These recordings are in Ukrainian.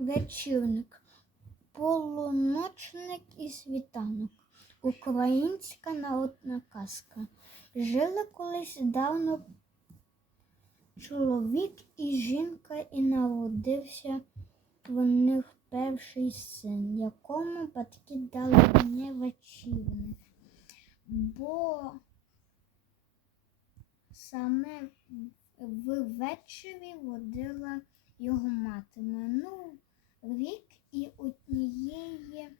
Вечірник, полуночник і світанок. Українська народна казка. Жили колись давно чоловік і жінка, і народився в них перший син, якому батьки дали не вечірник, бо саме ввечері водила його мати. Минув рік і однієї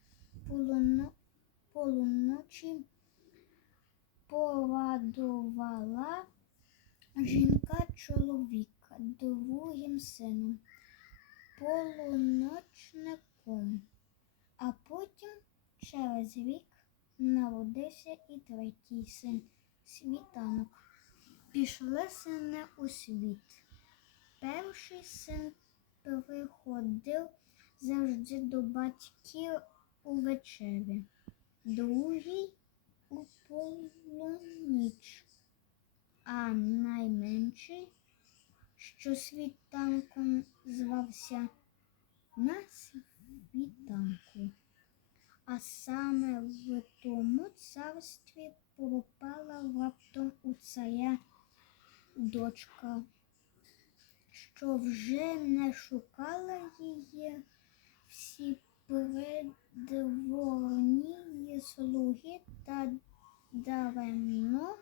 полуночі порадувала жінка чоловіка другим сином, полуночником, а потім через рік народився і третій син світанок. Пішли сини у світ. Перший син приходив завжди до батьків у вечері, другий у полуніч, а найменший, що світанком звався, на світанку. А саме в тому царстві пропала раптом у царя дочка, що вже не шукала її всі придворні її слуги та даремно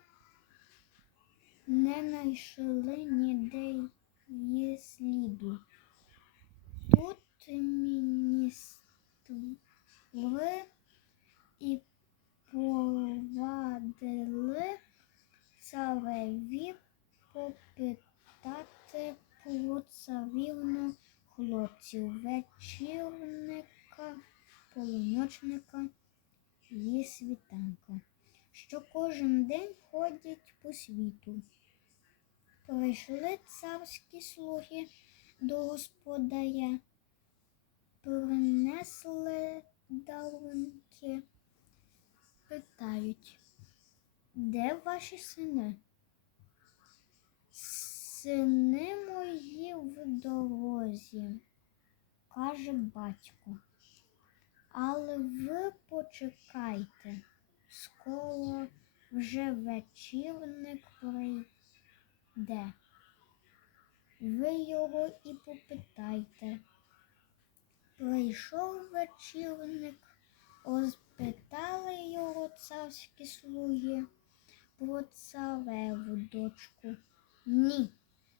не знайшли ніде її сліду. Тут міністри і повадили цареві попитати про царівну хлопців, вечірника, полуночника і світанка, що кожен день ходять по світу. Прийшли царські слуги до господаря, принесли дарунки, питають, де ваші сини? Сини мої в дорозі, каже батько. Але ви почекайте, скоро вже вечірник прийде. Ви його і попитайте. Прийшов вечірник, розпитали його царські слуги про цареву дочку. Ні,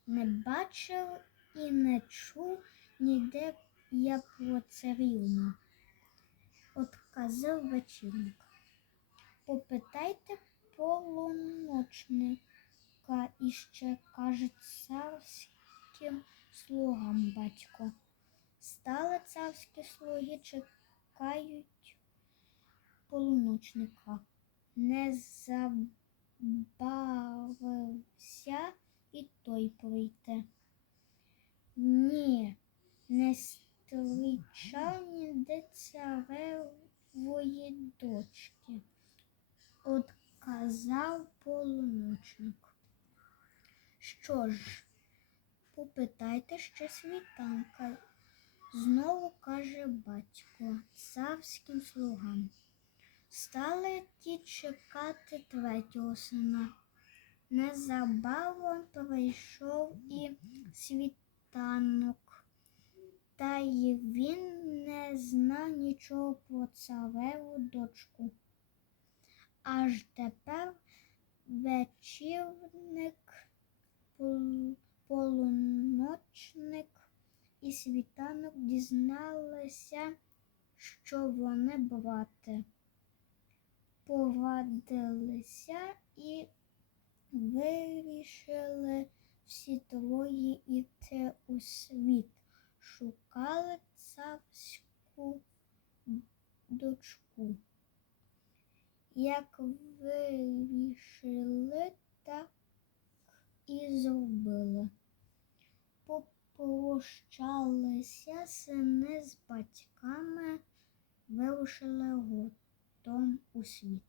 не бачив і не чув ніде я про царівну. Отказав вечірник. Попитайте полуночника іще, каже царським слугам батько. Стали царські слуги, чекають полуночника. Не забавився і той прийти. Ні, не зустрічав ніде царевої дочки, отказав полуночник. Що ж, попитайте ще світанка, знову каже батько царським слугам. Стали ті чекати третього сина. Незабаром прийшов і світанок, та й він не знав нічого про цареву дочку. Аж тепер вечірник, полуночник і світанок дізналися, що вони брати. Порадилися і вирішили всі дочку. Як вирішили, так і зробили. Попрощалися сини з батьками, вирушили гуртом у світ.